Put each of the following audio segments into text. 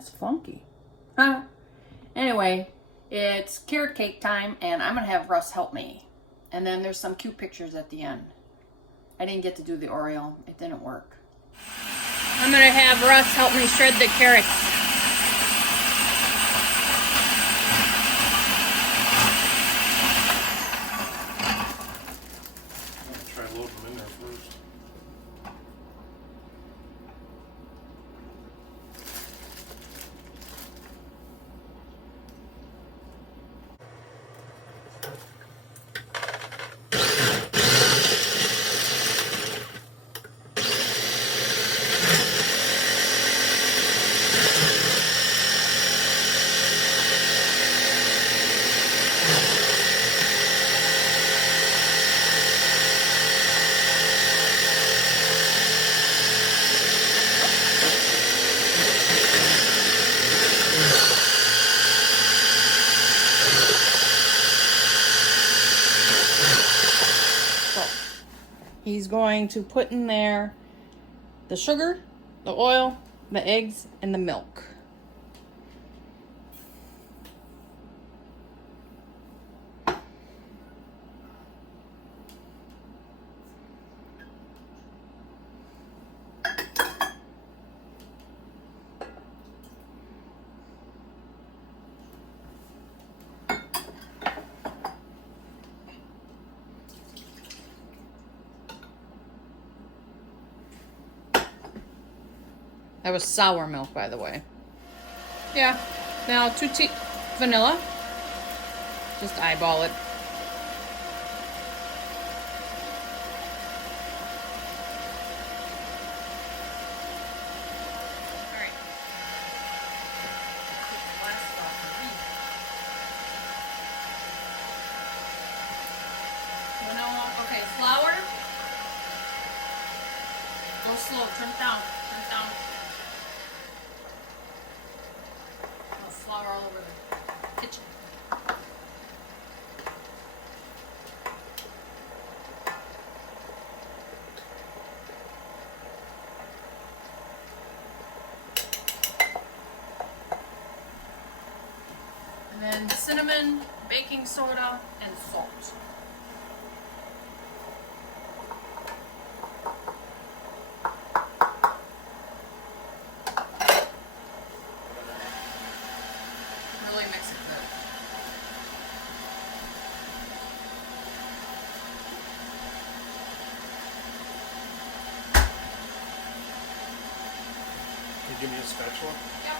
That's funky. Huh? Anyway, it's carrot cake time, and I'm going to have Russ help me. And then there's some cute pictures at the end. I didn't get to do the Oreo. It didn't work. I'm going to have Russ help me shred the carrots. Try loading them in there first. He's going to put in there the sugar, the oil, the eggs, and the milk. That was sour milk, by the way. Yeah. Now, vanilla. Just eyeball it. Alright. Vanilla. Okay, flour. Go slow. Turn it down. Turn it down. Flour all over the kitchen. And then cinnamon, baking soda, and salt. Really mix it good. Can you give me a spatula? Yep.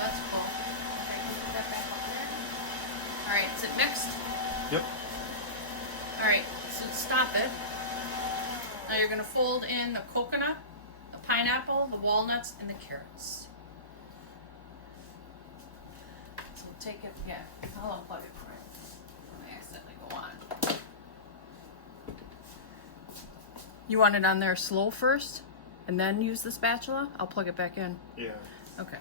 That's cool. Okay, put that back up there. Alright, is it mixed? Yep. Alright, so stop it. Now you're going to fold in the coconut, the pineapple, the walnuts, and the carrots. So take it, yeah, I'll unplug it for you. I accidentally go on. You want it on there slow first, and then use the spatula? I'll plug it back in. Yeah. Okay.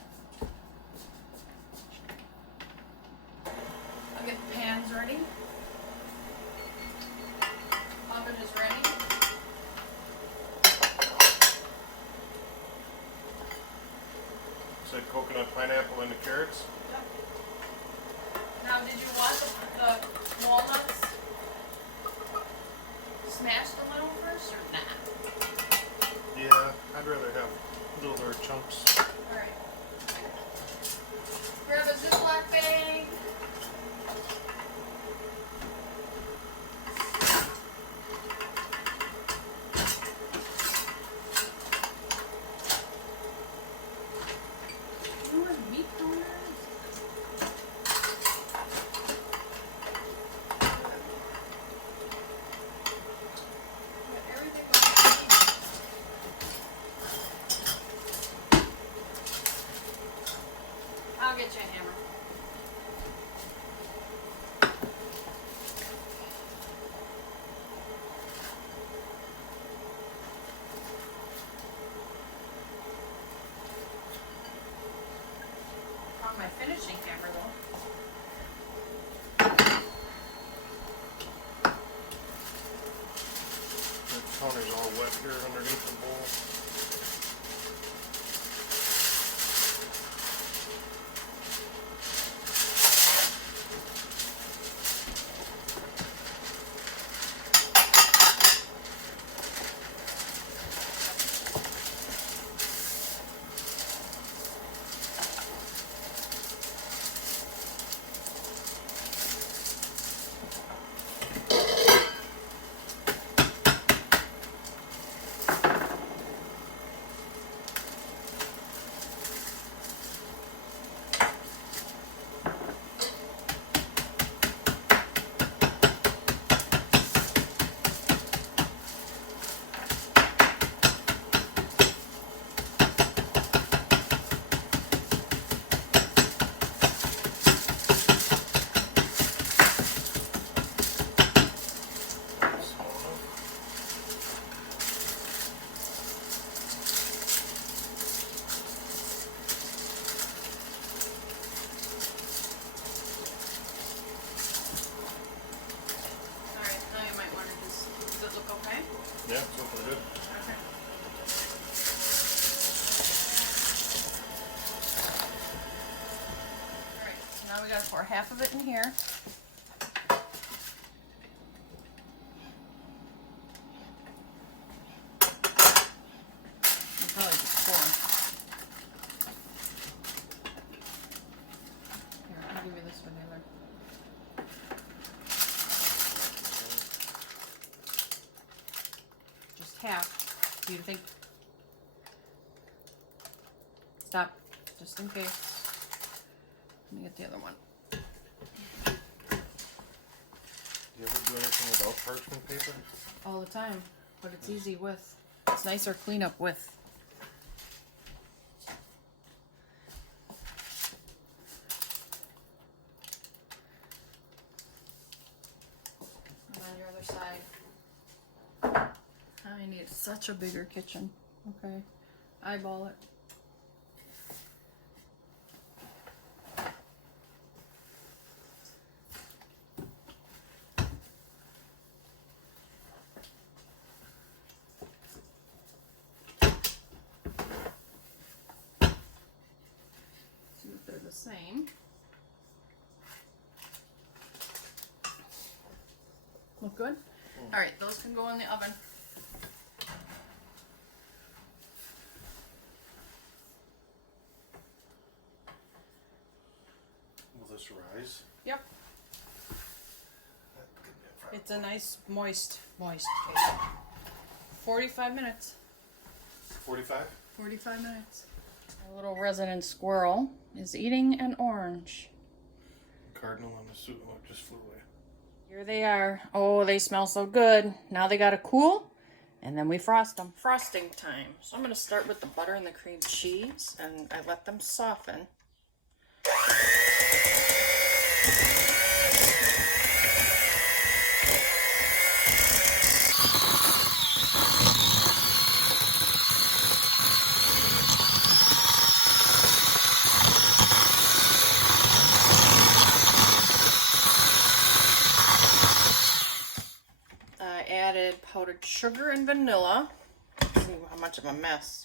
I'll get the pans ready. Oven is ready. Said coconut, pineapple, and the carrots. Now, did you want the walnuts smashed a little first or not? Yeah, I'd rather have littler chunks. Alright. Grab a Ziploc bag. You want meat? get you a hammer. Found my finishing hammer though. The counter's all wet here underneath the bowl. Yeah, it's looking good. Okay. Alright, so now we gotta pour half of it in here. You probably just pour. Here, I'll give you this one, Taylor. Just half. Do you think? Stop, just in case. Let me get the other one. Do you ever do anything without parchment paper? All the time, but it's easy with. It's nicer cleanup with. And on your other side. I need such a bigger kitchen. Okay, eyeball it. See if they're the same. Look good? All right, those can go in the oven. Will this rise? Yep. That could be a problem. It's a nice moist cake. 45 minutes. 45? 45 minutes. Our little resident squirrel is eating an orange. Cardinal on the suit just flew away. Here they are. Oh, they smell so good. Now they gotta cool, and then we frost them. Frosting time. So I'm gonna start with the butter and the cream cheese, and I let them soften. I added powdered sugar and vanilla. Let's see how much of a mess.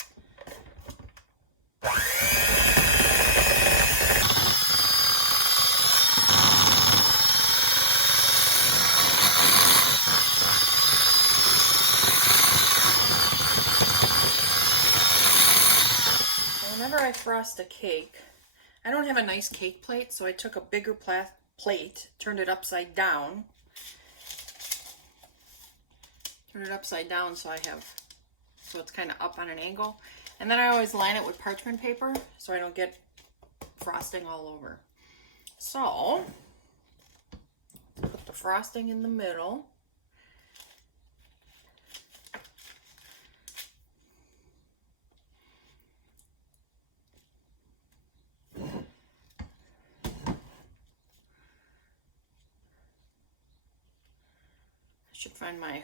Whenever I frost a cake, I don't have a nice cake plate, so I took a bigger plate, turned it upside down. Turn it upside down so it's kind of up on an angle. And then I always line it with parchment paper so I don't get frosting all over. So, put the frosting in the middle. should find my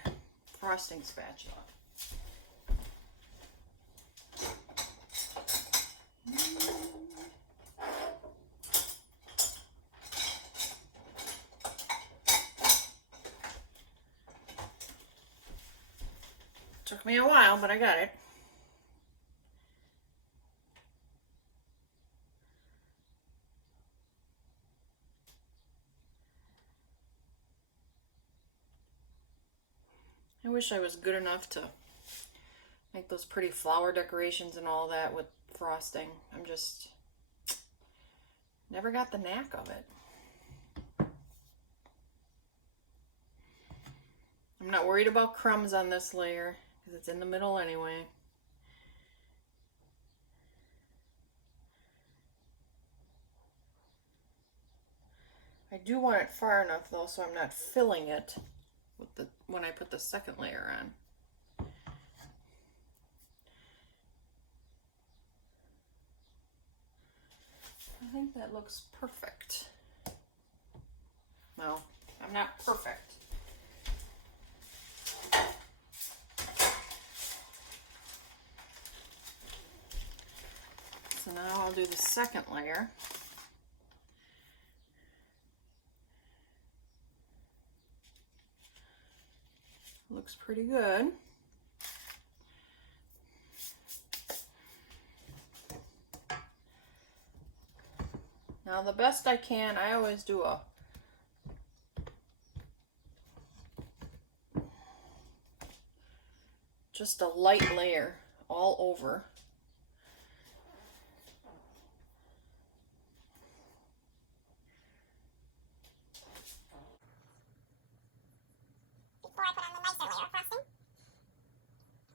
frosting spatula. Took me a while, but I got it. I wish I was good enough to make those pretty flower decorations and all that with frosting. I'm just never got the knack of it. I'm not worried about crumbs on this layer because it's in the middle anyway. I do want it far enough though so I'm not filling it with when I put the second layer on. I think that looks perfect. Well, I'm not perfect. So now I'll do the second layer. Looks pretty good. Now the best I can, I always do just a light layer all over. Before I put on the nicer layer of frosting,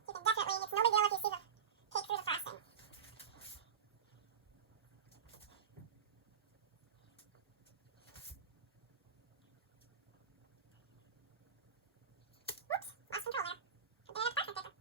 you can definitely, it's no big deal if you see the cake through the frosting. Whoops, lost control there. A bad frosting paper.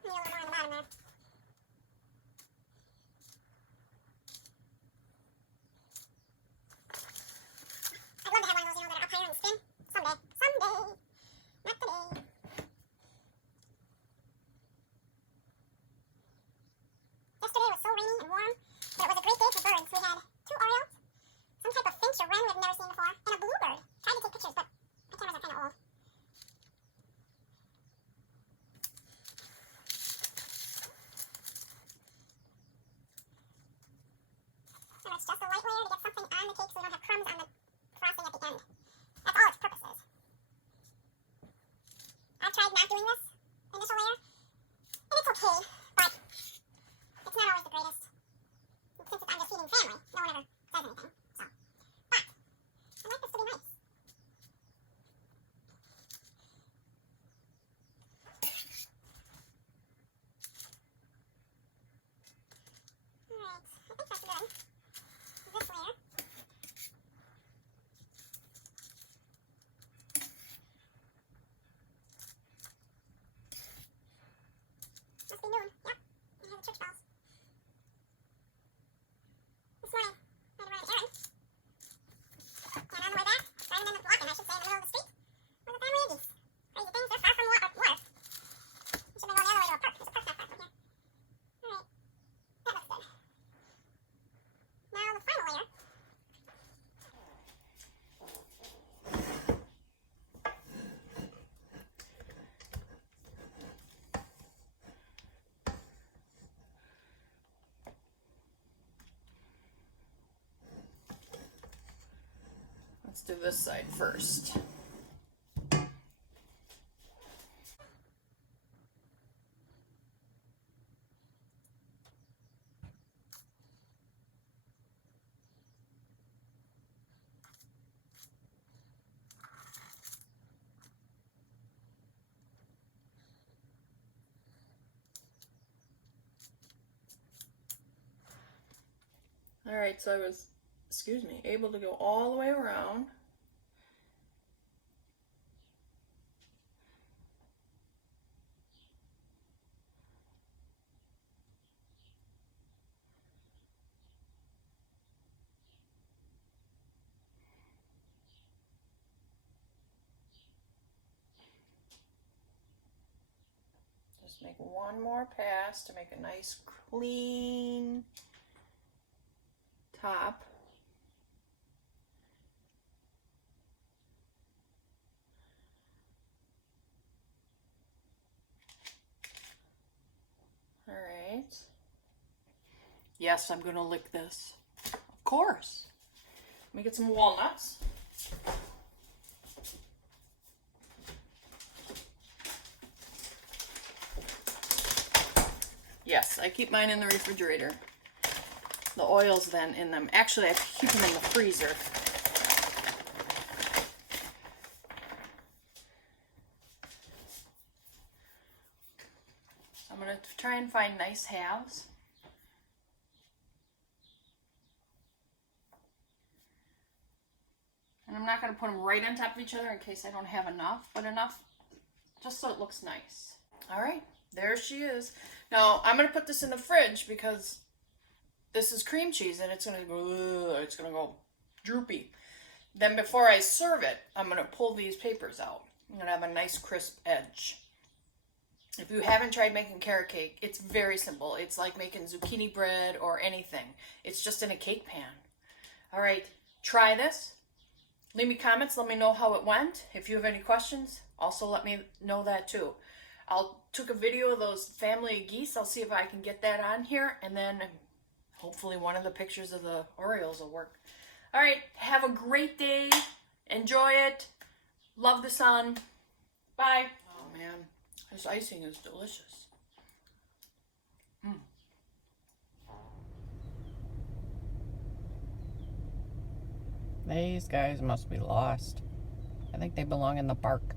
Maybe a little more on the bottom there. I'd love to have one of those, that are up higher and spin. Someday. Someday. Not today. Yesterday was so rainy and warm, but it was a great day for birds. We had 2 orioles, some type of finch or wren we've never seen before, and a bluebird. Tried to take pictures, but my cameras are kind of old. And it's just a light layer to get something on the cake so we don't have crumbs on the frosting at the end. That's all its purpose is. I've tried not doing this initial layer, and it's okay, but it's not always the greatest. And since I'm just feeding family, no one ever does anything, so. But, I like this to be nice. Alright, I think that's good. This layer. Must be noon. Yep. I hear the church bells. This morning, I had to run an errand. And on the way back, driving in the block, and I should say in the middle of the street, was a family of geese. Crazy things, they're far from water. You should have been going the other way to a park. There's a park not far from here. Alright. That looks good. Now the final layer. Let's do this side first. Alright, so I was, able to go all the way around. Just make one more pass to make a nice clean top. All right. Yes, I'm gonna lick this. Of course. Let me get some walnuts. Yes, I keep mine in the refrigerator. The oil's then in them. Actually, I keep them in the freezer. I'm going to try and find nice halves. And I'm not going to put them right on top of each other in case I don't have enough, but enough just so it looks nice. All right, there she is. Now, I'm going to put this in the fridge because this is cream cheese and it's going to go droopy. Then before I serve it, I'm going to pull these papers out. I'm going to have a nice crisp edge. If you haven't tried making carrot cake, it's very simple. It's like making zucchini bread or anything. It's just in a cake pan. All right, try this. Leave me comments. Let me know how it went. If you have any questions, also let me know that too. Took a video of those family of geese. I'll see if I can get that on here. And then hopefully one of the pictures of the Orioles will work. All right, have a great day. Enjoy it. Love the sun. Bye. Oh man, this icing is delicious. These guys must be lost. I think they belong in the park.